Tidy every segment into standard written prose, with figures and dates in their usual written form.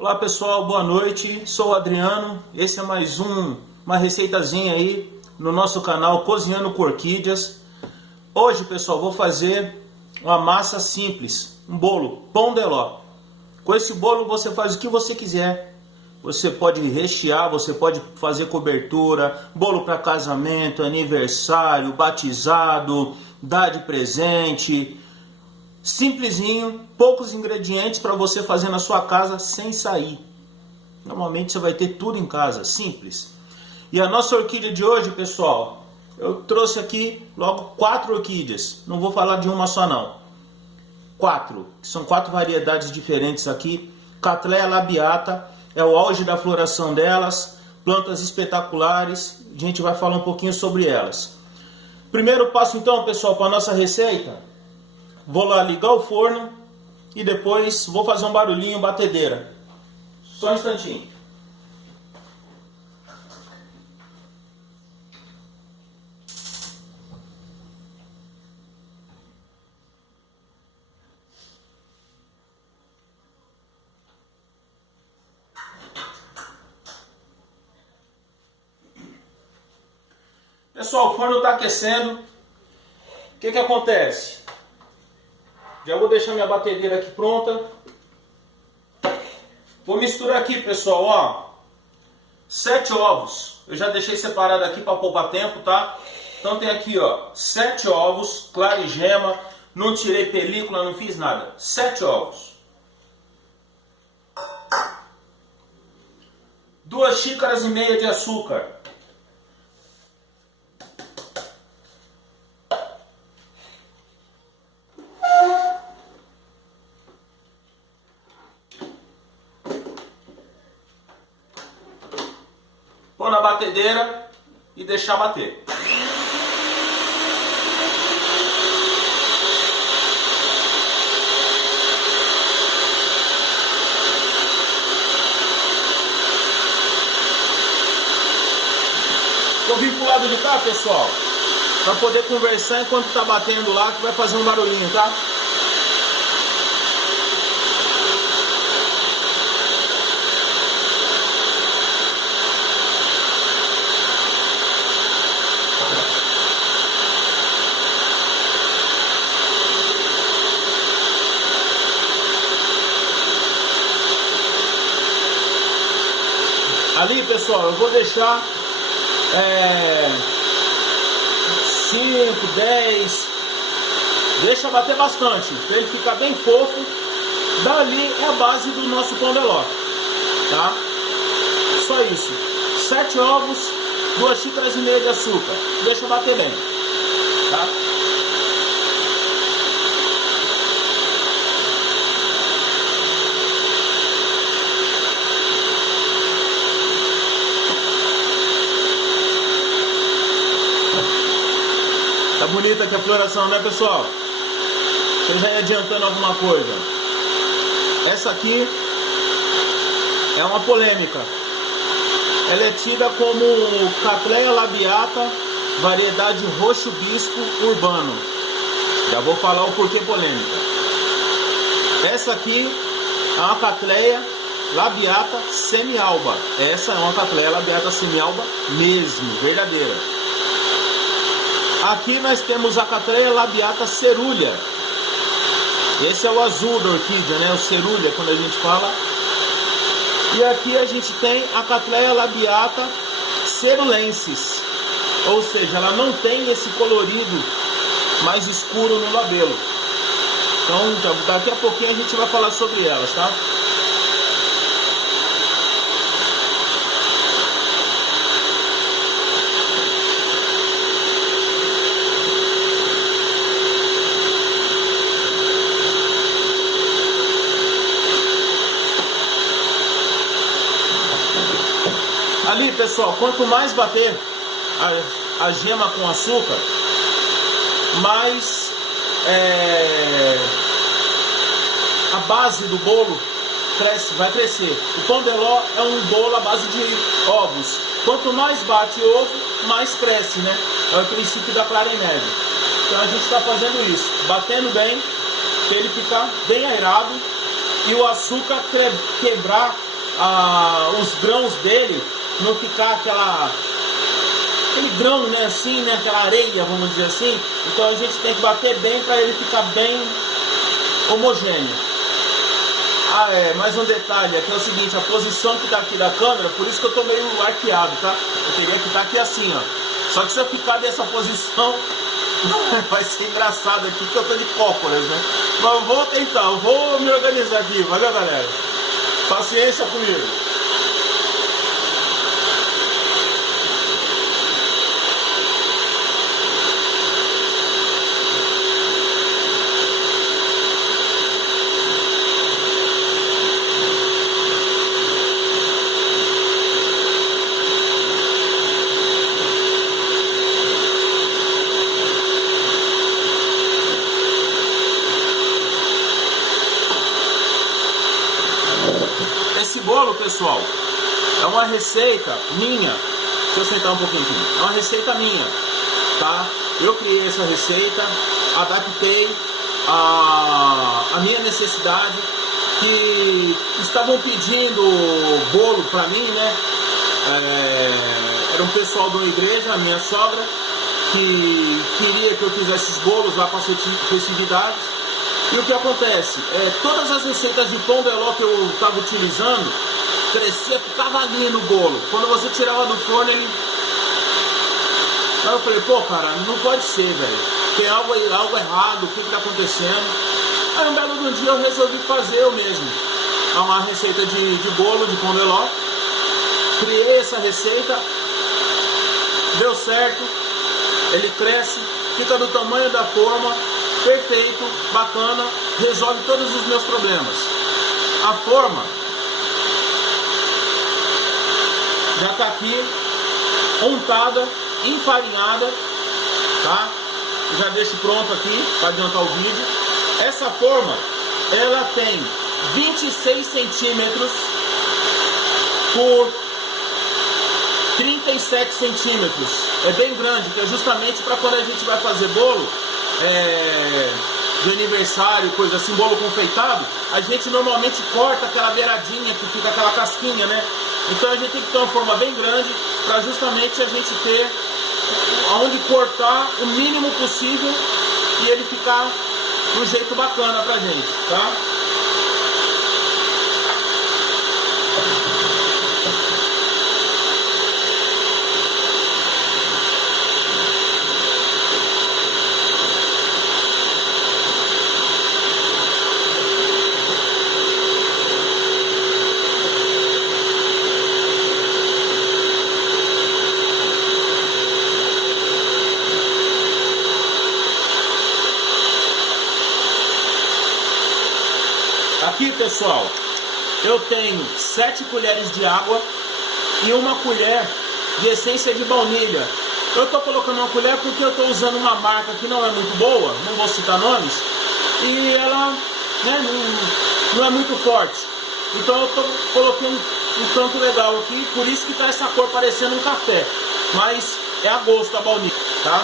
Olá pessoal, boa noite, sou o Adriano, esse é mais uma receitazinha aí no nosso canal Cozinhando com Orquídeas. Hoje pessoal, vou fazer uma massa simples, um bolo, pão de ló. Com esse bolo você faz o que você quiser, você pode rechear, você pode fazer cobertura, bolo para casamento, aniversário, batizado, dar de presente. Simplesinho, poucos ingredientes para você fazer na sua casa sem sair. Normalmente você vai ter tudo em casa, simples. E a nossa orquídea de hoje, pessoal, eu trouxe aqui logo 4 orquídeas. Não vou falar de uma só não. 4, são 4 variedades diferentes aqui. Cattleya labiata, é o auge da floração delas. Plantas espetaculares, a gente vai falar um pouquinho sobre elas. Primeiro passo então, pessoal, para a nossa receita. Vou lá ligar o forno e depois vou fazer um barulhinho, batedeira. Só um instantinho. Pessoal, o forno está aquecendo. O que acontece? Já vou deixar minha batedeira aqui pronta. Vou misturar aqui, pessoal, ó, 7 ovos. Eu já deixei separado aqui para poupar tempo, tá? Então tem aqui, ó, 7 ovos, clara e gema. Não tirei película, não fiz nada. 7 ovos. 2 xícaras e meia de açúcar. Pôr na batedeira e deixar bater. Vou vir pro lado de cá, pessoal, para poder conversar enquanto tá batendo lá, que vai fazer um barulhinho, tá? Ali, pessoal, eu vou deixar 5, 10, deixa bater bastante, para ele ficar bem fofo. Dali é a base do nosso pão de ló, tá? Só isso, 7 ovos, 2 xícaras e meia de açúcar, deixa bater bem, tá? Tá bonita aqui a floração, né, pessoal? Tô já adiantando alguma coisa. Essa aqui é uma polêmica. Ela é tida como Cattleya labiata, variedade roxo bispo urbano. Já vou falar o porquê polêmica. Essa aqui é uma Cattleya labiata semi-alba. Essa é uma Cattleya labiata semi-alba mesmo, verdadeira. Aqui nós temos a Cattleya labiata cerulea. Esse é o azul da orquídea, né? O cerulea, quando a gente fala. E aqui a gente tem a Cattleya labiata cerulensis. Ou seja, ela não tem esse colorido mais escuro no labelo. Então, daqui a pouquinho a gente vai falar sobre elas, tá? Ali, pessoal, quanto mais bater a gema com açúcar, mais a base do bolo vai crescer. O pão de ló é um bolo à base de ovos. Quanto mais bate ovo, mais cresce, né? É o princípio da clara e neve. Então a gente está fazendo isso, batendo bem, para ele ficar bem aerado e o açúcar quebrar os grãos dele não ficar aquele grão, né, assim, né, aquela areia, vamos dizer assim. Então a gente tem que bater bem para ele ficar bem homogêneo. Mais um detalhe aqui é o seguinte, a posição que tá aqui da câmera, por isso que eu tô meio arqueado, tá? Eu teria que estar aqui assim, ó. Só que se eu ficar nessa posição, vai ser engraçado aqui, porque eu tô de cócoras, né? Mas eu vou tentar, eu vou me organizar aqui, valeu, galera? Paciência comigo. Esse bolo, pessoal, é uma receita minha. Deixa eu sentar um pouquinho aqui. É uma receita minha, tá? Eu criei essa receita, adaptei a minha necessidade, que estavam pedindo bolo pra mim, né? Era um pessoal de uma igreja, a minha sogra, que queria que eu fizesse os bolos lá para festividades. E o que acontece? Todas as receitas de pão de ló que eu estava utilizando, crescia, ficava ali no bolo. Quando você tirava do forno, ele... Aí eu falei, pô, cara, não pode ser, velho. Tem algo errado, o que está acontecendo? Aí um belo dia eu resolvi fazer eu mesmo. Uma receita de bolo, de pão de ló. Criei essa receita, deu certo, ele cresce, fica do tamanho da forma, perfeito, bacana, resolve todos os meus problemas. A forma já está aqui, untada, enfarinhada, tá? Já deixo pronto aqui para adiantar o vídeo. Essa forma, ela tem 26 centímetros por 37 centímetros. É bem grande, que é justamente para quando a gente vai fazer bolo de aniversário, coisa assim, bolo confeitado, a gente normalmente corta aquela beiradinha que fica aquela casquinha, né? Então a gente tem que ter uma forma bem grande para justamente a gente ter aonde cortar o mínimo possível e ele ficar de um jeito bacana pra gente, tá? Aqui, pessoal, eu tenho 7 colheres de água e 1 colher de essência de baunilha. Eu estou colocando 1 colher porque eu estou usando uma marca que não é muito boa, não vou citar nomes, e ela, né, não é muito forte. Então eu estou colocando um tanto legal aqui, por isso que está essa cor parecendo um café. Mas é a gosto a baunilha, tá?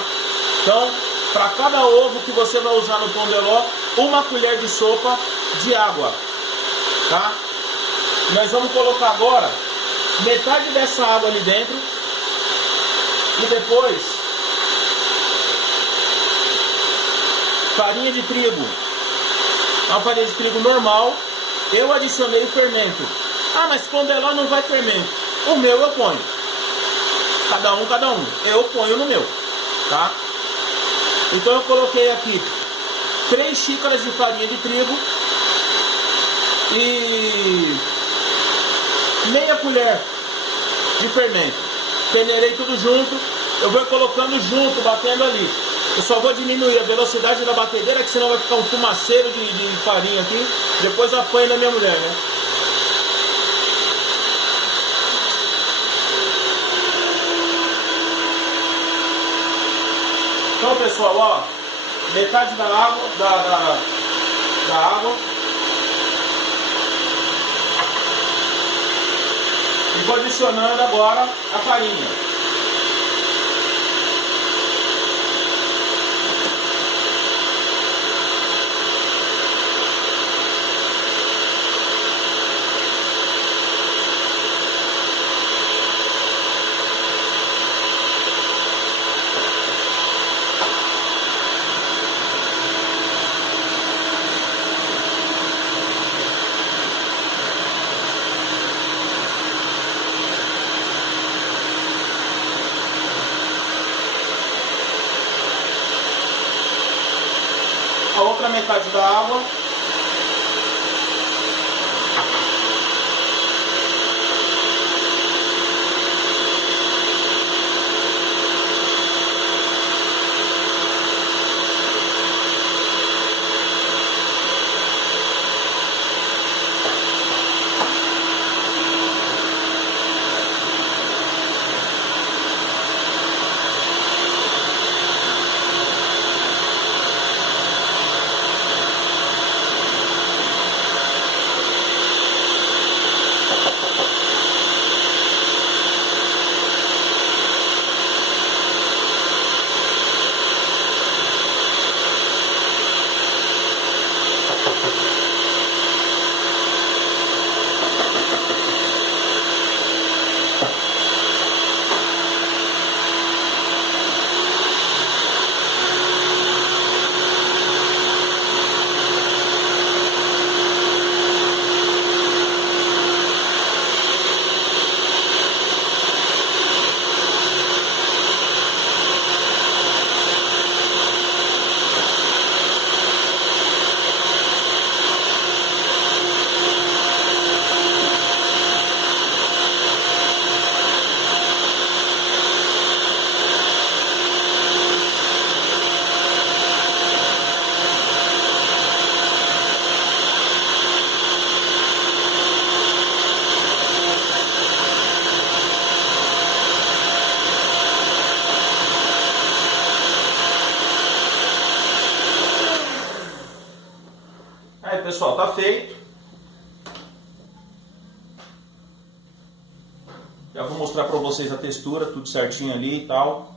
Então, para cada ovo que você vai usar no pão de ló, 1 colher de sopa de água, tá? Nós vamos colocar agora metade dessa água ali dentro e depois farinha de trigo. Uma farinha de trigo normal. Eu adicionei o fermento. Ah, mas pão de ló não vai fermento. O meu eu ponho. Cada um. Eu ponho no meu, tá? Então eu coloquei aqui 3 xícaras de farinha de trigo e meia colher de fermento. Peneirei tudo junto. Eu vou colocando junto, batendo ali. Eu só vou diminuir a velocidade da batedeira, que senão vai ficar um fumaceiro de farinha aqui. Depois eu apanho da minha mulher, né? Então, pessoal, ó, metade da água, da água. E vou adicionando agora a farinha. metade da água. Aí, pessoal, tá feito. Já vou mostrar pra vocês a textura, tudo certinho ali e tal.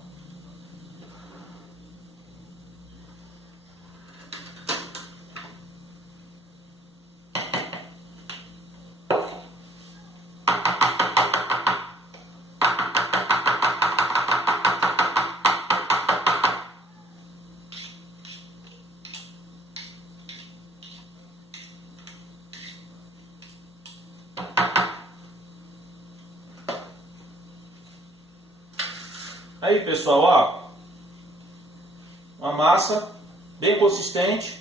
Aí, pessoal, ó, uma massa bem consistente.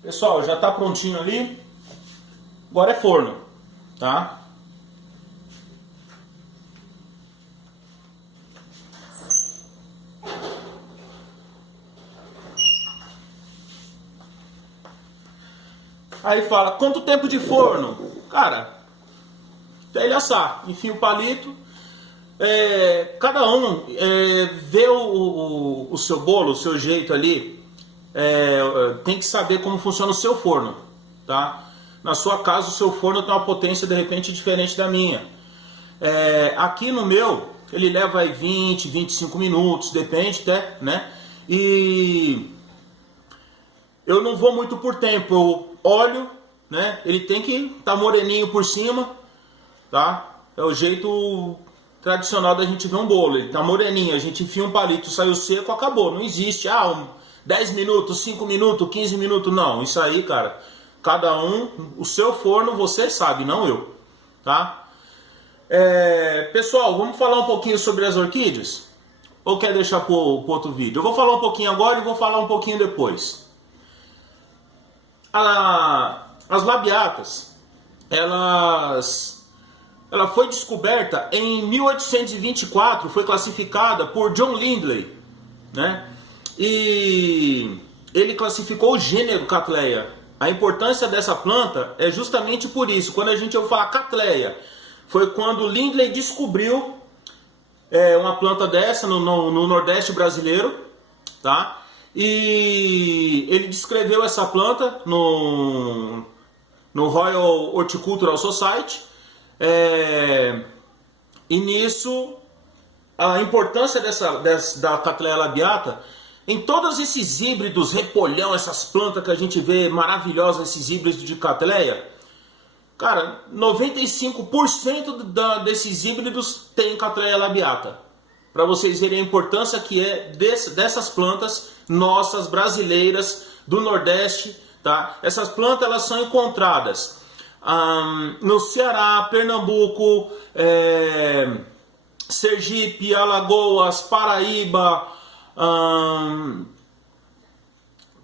Pessoal, já está prontinho ali. Agora é forno, tá? Aí fala, quanto tempo de forno? Cara, até ele assar. Enfia o palito. Cada um vê o seu bolo, o seu jeito ali. Tem que saber como funciona o seu forno, tá? Na sua casa o seu forno tem uma potência de repente diferente da minha. Aqui no meu ele leva aí 20, 25 minutos, depende até, né? E eu não vou muito por tempo, eu olho, né? Ele tem que estar moreninho por cima, tá? É o jeito tradicional da gente ver um bolo. Ele tá moreninho, a gente enfia um palito, saiu seco, acabou. Não existe, 10 minutos, 5 minutos, 15 minutos, não. Isso aí, cara, cada um, o seu forno, você sabe, não eu, tá? Pessoal, vamos falar um pouquinho sobre as orquídeas? Ou quer deixar pro outro vídeo? Eu vou falar um pouquinho agora e vou falar um pouquinho depois. As labiatas, ela foi descoberta em 1824, foi classificada por John Lindley, né? e ele classificou o gênero Cattleya. A importância dessa planta é justamente por isso. Quando a gente ouve falar Cattleya, foi quando Lindley descobriu uma planta dessa no Nordeste brasileiro, tá? E ele descreveu essa planta no Royal Horticultural Society, e nisso a importância da Cattleya labiata em todos esses híbridos, repolhão, essas plantas que a gente vê maravilhosas, esses híbridos de Cattleya. Cara, 95% desses híbridos tem Cattleya labiata. Para vocês verem a importância que é dessas plantas nossas, brasileiras, do Nordeste. Tá? Essas plantas elas são encontradas no Ceará, Pernambuco, Sergipe, Alagoas, Paraíba.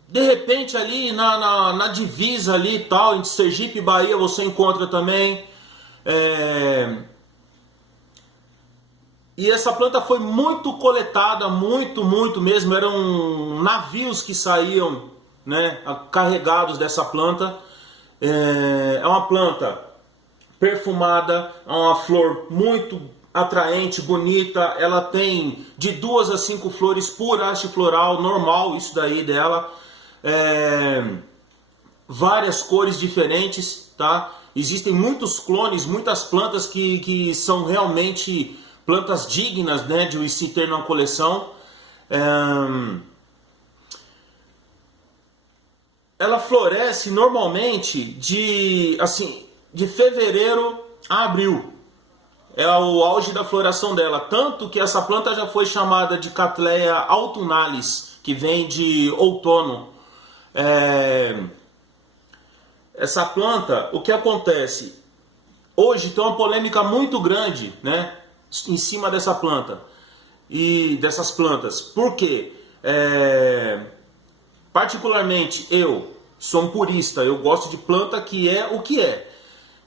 De repente ali na divisa ali tal, entre Sergipe e Bahia você encontra também. E essa planta foi muito coletada, muito mesmo. Eram navios que saíam, né, carregados dessa planta. É uma planta perfumada, é uma flor muito atraente, bonita. Ela tem de 2 a 5 flores por haste floral, normal isso daí dela. Várias cores diferentes, tá? Existem muitos clones, muitas plantas que são realmente plantas dignas, né, de se ter numa coleção. Ela floresce normalmente de fevereiro a abril. É o auge da floração dela. Tanto que essa planta já foi chamada de Cattleya autumnalis, que vem de outono. Essa planta, o que acontece? Hoje tem uma polêmica muito grande, né, em cima dessa planta e dessas plantas. Por quê? Particularmente eu sou um purista, eu gosto de planta que é o que é.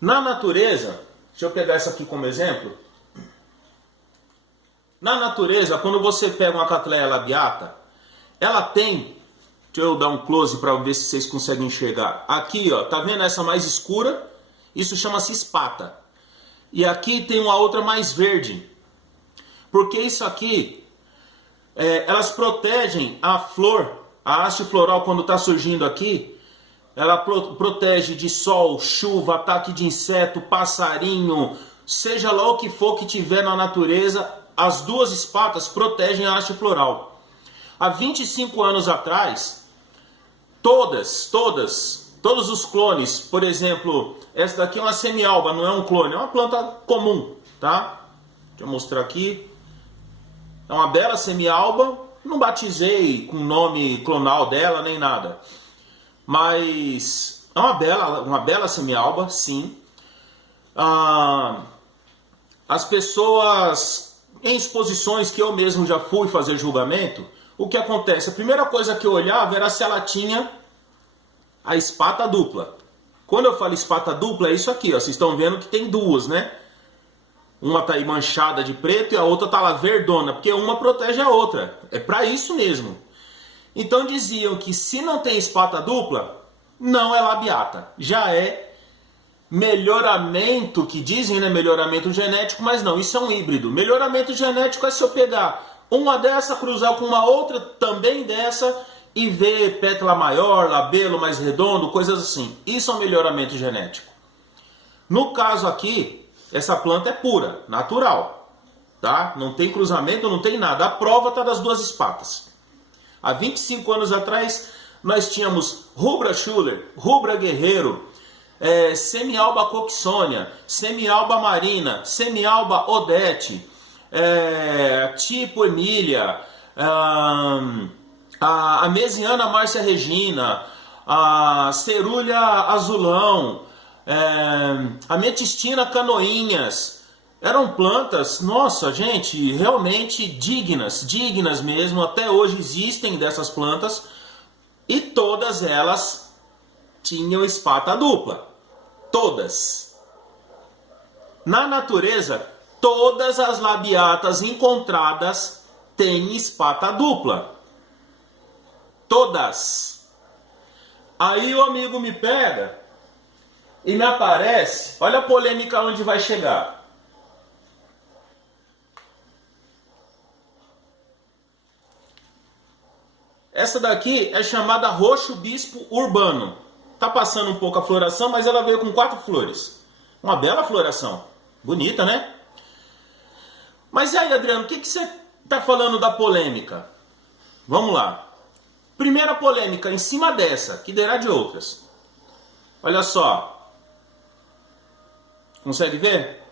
Na natureza, deixa eu pegar essa aqui como exemplo. Na natureza, quando você pega uma Cattleya labiata, ela tem, deixa eu dar um close para ver se vocês conseguem enxergar. Aqui, ó, tá vendo essa mais escura? Isso chama-se espata. E aqui tem uma outra mais verde. Porque isso aqui, elas protegem a flor, a haste floral quando está surgindo aqui. Ela protege de sol, chuva, ataque de inseto, passarinho, seja lá o que for que tiver na natureza, as duas espatas protegem a haste floral. Há 25 anos atrás, todos os clones, por exemplo, essa daqui é uma semialba, não é um clone, é uma planta comum, tá? Deixa eu mostrar aqui. É uma bela semialba, não batizei com o nome clonal dela nem nada. Mas é uma bela semialba, sim. As pessoas, em exposições que eu mesmo já fui fazer julgamento, o que acontece? A primeira coisa que eu olhava era se ela tinha a espata dupla. Quando eu falo espata dupla, é isso aqui, ó. Vocês estão vendo que tem duas, né? Uma tá aí manchada de preto e a outra tá lá verdona, porque uma protege a outra. É para isso mesmo. Então diziam que se não tem espata dupla, não é labiata. Já é melhoramento, que dizem, né, melhoramento genético, mas não, isso é um híbrido. Melhoramento genético é se eu pegar uma dessa, cruzar com uma outra também dessa e ver pétala maior, labelo mais redondo, coisas assim. Isso é um melhoramento genético. No caso aqui, essa planta é pura, natural, tá? Não tem cruzamento, não tem nada. A prova está das duas espatas. Há 25 anos atrás, nós tínhamos Rubra Schuller, Rubra Guerreiro, Semialba Coxonia, Semialba Marina, Semialba Odete, tipo Emília, a Mesiana Márcia Regina, a Cerulha Azulão, a Metistina Canoinhas. Eram plantas, nossa gente, realmente dignas mesmo. Até hoje existem dessas plantas e todas elas tinham espata dupla. Todas. Na natureza, todas as labiatas encontradas têm espata dupla. Todas. Aí o amigo me pega e me aparece, olha a polêmica onde vai chegar. Essa daqui é chamada roxo bispo urbano. Tá passando um pouco a floração, mas ela veio com 4 flores. Uma bela floração. Bonita, né? Mas e aí, Adriano, o que você tá falando da polêmica? Vamos lá. Primeira polêmica em cima dessa, que derá de outras. Olha só. Consegue ver?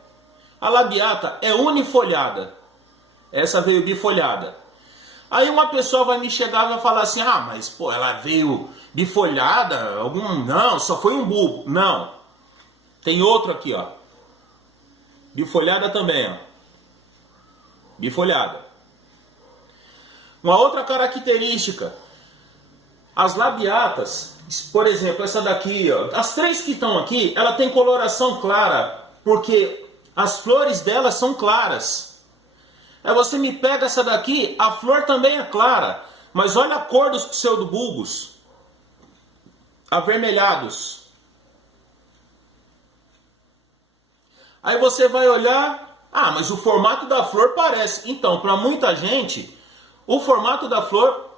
A labiata é unifolhada. Essa veio bifolhada. Aí uma pessoa vai me chegar e vai falar assim, ah, mas pô, ela veio bifolhada, não, só foi um bulbo. Não. Tem outro aqui, ó. Bifolhada também, ó. Bifolhada. Uma outra característica, as labiatas, por exemplo, essa daqui, ó, as 3 que estão aqui, ela tem coloração clara, porque as flores delas são claras. Aí você me pega essa daqui, a flor também é clara, mas olha a cor dos pseudobulbos, avermelhados. Aí você vai olhar, ah, mas o formato da flor parece. Então, para muita gente, o formato da flor,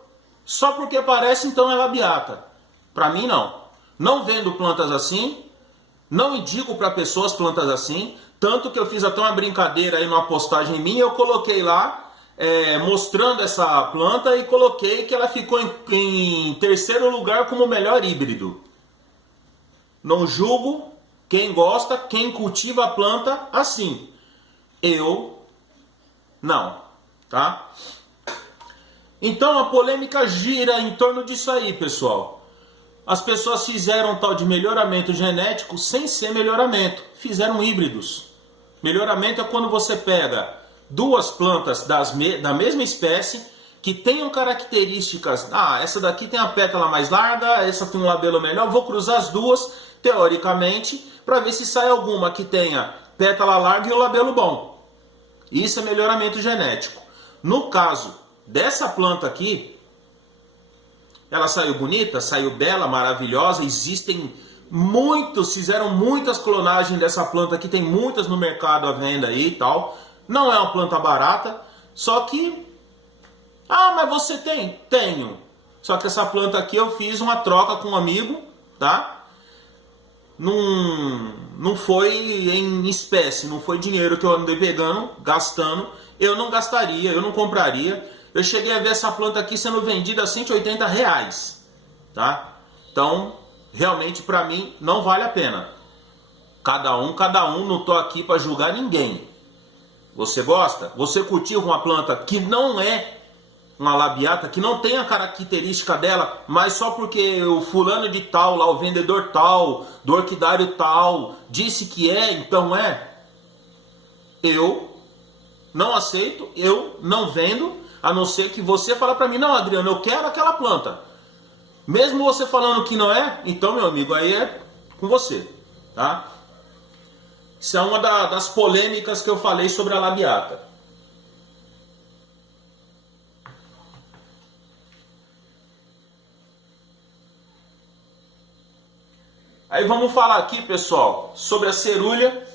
só porque parece, então é labiata. Para mim, não. Não vendo plantas assim, não indico para pessoas plantas assim. Tanto que eu fiz até uma brincadeira aí numa postagem minha, eu coloquei lá, mostrando essa planta e coloquei que ela ficou em terceiro lugar como o melhor híbrido. Não julgo quem gosta, quem cultiva a planta assim. Eu não, tá? Então a polêmica gira em torno disso aí, pessoal. As pessoas fizeram tal de melhoramento genético sem ser melhoramento. Fizeram híbridos. Melhoramento é quando você pega 2 plantas da mesma espécie que tenham características. Ah, essa daqui tem a pétala mais larga, essa tem um labelo melhor. Vou cruzar as 2, teoricamente, para ver se sai alguma que tenha pétala larga e o labelo bom. Isso é melhoramento genético. No caso dessa planta aqui, ela saiu bonita, saiu bela, maravilhosa. Existem muitos, fizeram muitas clonagens dessa planta aqui, tem muitas no mercado à venda aí e tal. Não é uma planta barata, só que... Ah, mas você tem? Tenho. Só que essa planta aqui eu fiz uma troca com um amigo, tá? Não foi em espécie, não foi dinheiro que eu andei pegando, gastando. Eu não gastaria, eu não compraria. Eu cheguei a ver essa planta aqui sendo vendida a R$180, tá? Então, realmente para mim não vale a pena. Cada um, não tô aqui para julgar ninguém. Você gosta? Você cultiva uma planta que não é uma labiata, que não tem a característica dela, mas só porque o fulano de tal, lá o vendedor tal, do orquidário tal, disse que é, então é. Eu não aceito, eu não vendo, a não ser que você fale para mim, não, Adriano, eu quero aquela planta. Mesmo você falando que não é, então, meu amigo, aí é com você, tá? Isso é uma das polêmicas que eu falei sobre a labiata. Aí vamos falar aqui, pessoal, sobre a cerulha.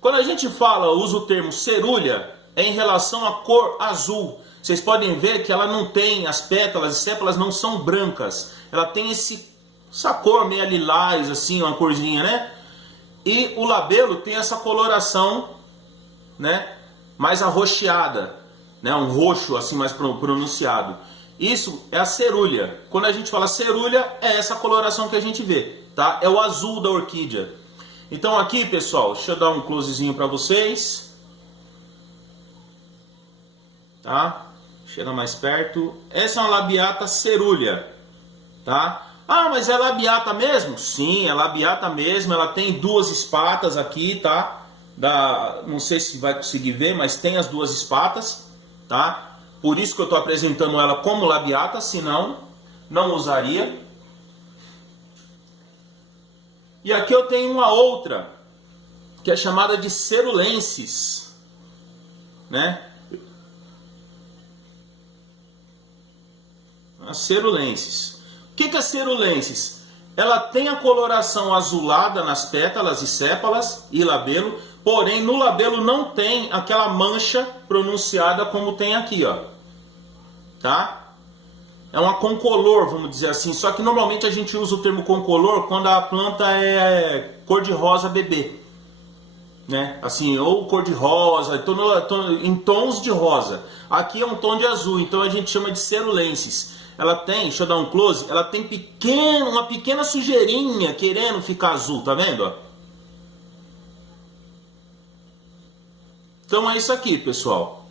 Quando a gente fala, usa o termo cerulha, é em relação à cor azul. Vocês podem ver que ela não tem, as pétalas e sépalas não são brancas. Ela tem essa cor meio lilás, assim, uma corzinha, né? E o labelo tem essa coloração, né, mais arroxeada, né, um roxo assim mais pronunciado. Isso é a cerulha. Quando a gente fala cerulha, é essa coloração que a gente vê, tá? É o azul da orquídea. Então aqui, pessoal, deixa eu dar um closezinho para vocês, tá? Chega mais perto. Essa é uma labiata cerulha, tá? Ah, mas é labiata mesmo? Sim, é labiata mesmo. Ela tem 2 espatas aqui, tá? Não sei se vai conseguir ver, mas tem as 2 espatas, tá? Por isso que eu estou apresentando ela como labiata, senão não usaria. E aqui eu tenho uma outra, que é chamada de cerulensis, né? A cerulensis. O que é a cerulensis? Ela tem a coloração azulada nas pétalas e sépalas e labelo, porém no labelo não tem aquela mancha pronunciada como tem aqui, ó. Tá? É uma concolor, vamos dizer assim, só que normalmente a gente usa o termo concolor quando a planta é cor de rosa bebê, né? Assim, ou cor de rosa, em tons de rosa. Aqui é um tom de azul, então a gente chama de cerulensis. Ela tem, deixa eu dar um close, ela tem uma pequena sujeirinha querendo ficar azul, tá vendo? Ó? Então é isso aqui, pessoal.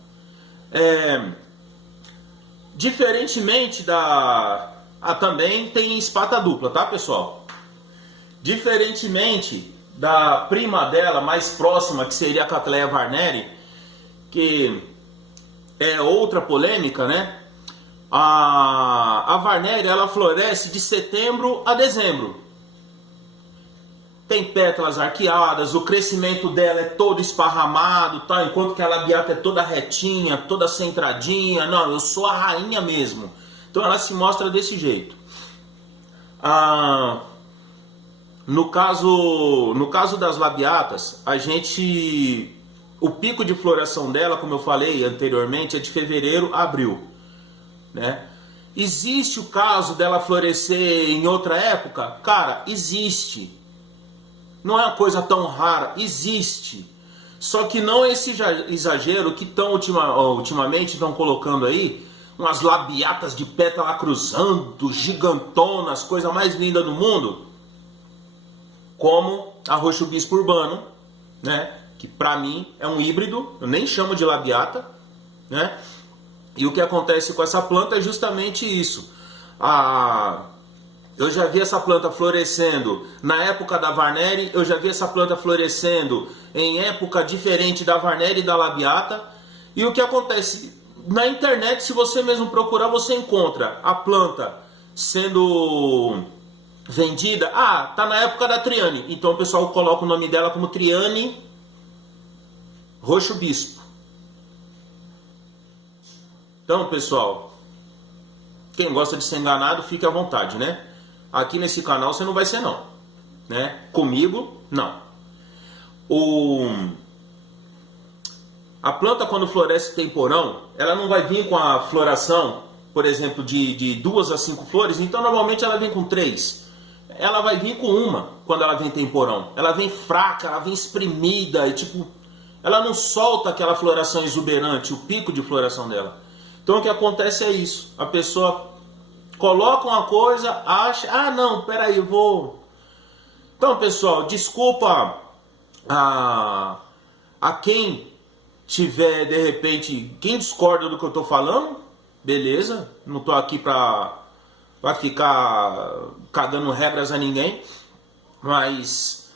Diferentemente da... também tem espata dupla, tá, pessoal? Diferentemente da prima dela, mais próxima, que seria a Cattleya varneri, que é outra polêmica, né? A varneri, ela floresce de setembro a dezembro. Tem pétalas arqueadas, o crescimento dela é todo esparramado, tá? Enquanto que a labiata é toda retinha, toda centradinha. Não, eu sou a rainha mesmo. Então ela se mostra desse jeito. No caso das labiatas, o pico de floração dela, como eu falei anteriormente, é de fevereiro a abril, né? Existe o caso dela florescer em outra época? Cara, existe. Não é uma coisa tão rara, existe. Só que não é esse exagero que ultimamente estão colocando aí, umas labiatas de pétala cruzando, gigantonas, coisa mais linda do mundo, como a roxo bispo urbano, né? Que pra mim é um híbrido, eu nem chamo de labiata, né? E o que acontece com essa planta é justamente isso. Eu já vi essa planta florescendo na época da varneri, eu já vi essa planta florescendo em época diferente da varneri e da labiata. E o que acontece? Na internet, se você mesmo procurar, você encontra a planta sendo vendida. Tá na época da Triane. Então o pessoal coloca o nome dela como Triane roxo bispo. Então, pessoal, quem gosta de ser enganado, fique à vontade, né? Aqui nesse canal você não vai ser não, né? Comigo, não. A planta, quando floresce temporão, ela não vai vir com a floração, por exemplo, de 2 a 5 flores. Então normalmente ela vem com 3. Ela vai vir com uma quando ela vem temporão. Ela vem fraca, ela vem espremida e tipo, ela não solta aquela floração exuberante, o pico de floração dela. Então o que acontece é isso. A pessoa coloca uma coisa, acha, não, peraí, eu vou... Então, pessoal, desculpa a quem tiver, de repente, quem discorda do que eu tô falando, beleza, não tô aqui pra ficar cagando regras a ninguém, mas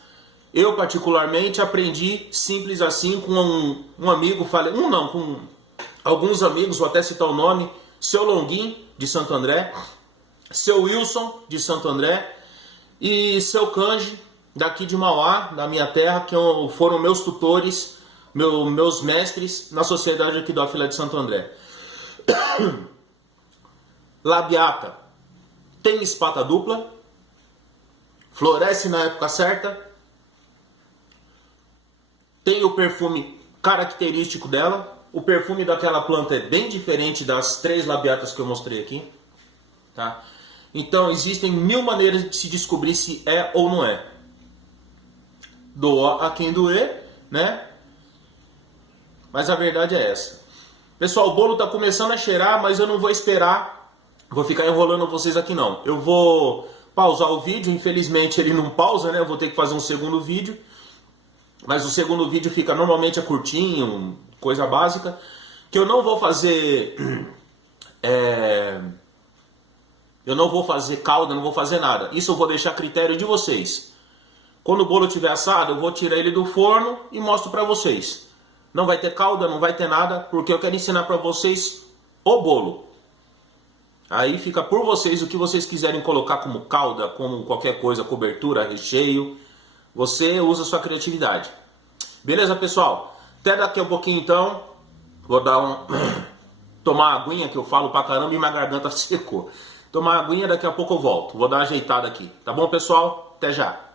eu particularmente aprendi simples assim com um amigo, com alguns amigos, vou até citar o nome, seu Longuinho, de Santo André, seu Wilson, de Santo André, e seu Kanji, daqui de Mauá, da minha terra, que foram meus tutores, meus mestres na Sociedade Equidófila de Santo André. Labiata tem espata dupla, floresce na época certa, tem o perfume característico dela. O perfume daquela planta é bem diferente das 3 labiatas que eu mostrei aqui, tá? Então existem 1000 maneiras de se descobrir se é ou não é. Doa a quem doer, né? Mas a verdade é essa. Pessoal, o bolo tá começando a cheirar, mas eu não vou esperar, vou ficar enrolando vocês aqui não. Eu vou pausar o vídeo, infelizmente ele não pausa, né? Eu vou ter que fazer um segundo vídeo. Mas o segundo vídeo fica normalmente curtinho, coisa básica, que eu não vou fazer eu não vou fazer calda, não vou fazer nada. Isso eu vou deixar a critério de vocês. Quando o bolo estiver assado, eu vou tirar ele do forno e mostro para vocês. Não vai ter calda, não vai ter nada, porque eu quero ensinar para vocês o bolo. Aí fica por vocês o que vocês quiserem colocar como calda, como qualquer coisa, cobertura, recheio. Você usa a sua criatividade. Beleza, pessoal? Até daqui a pouquinho, então. Vou dar tomar uma aguinha, que eu falo pra caramba e minha garganta secou. Tomar uma aguinha, daqui a pouco eu volto. Vou dar uma ajeitada aqui. Tá bom, pessoal? Até já.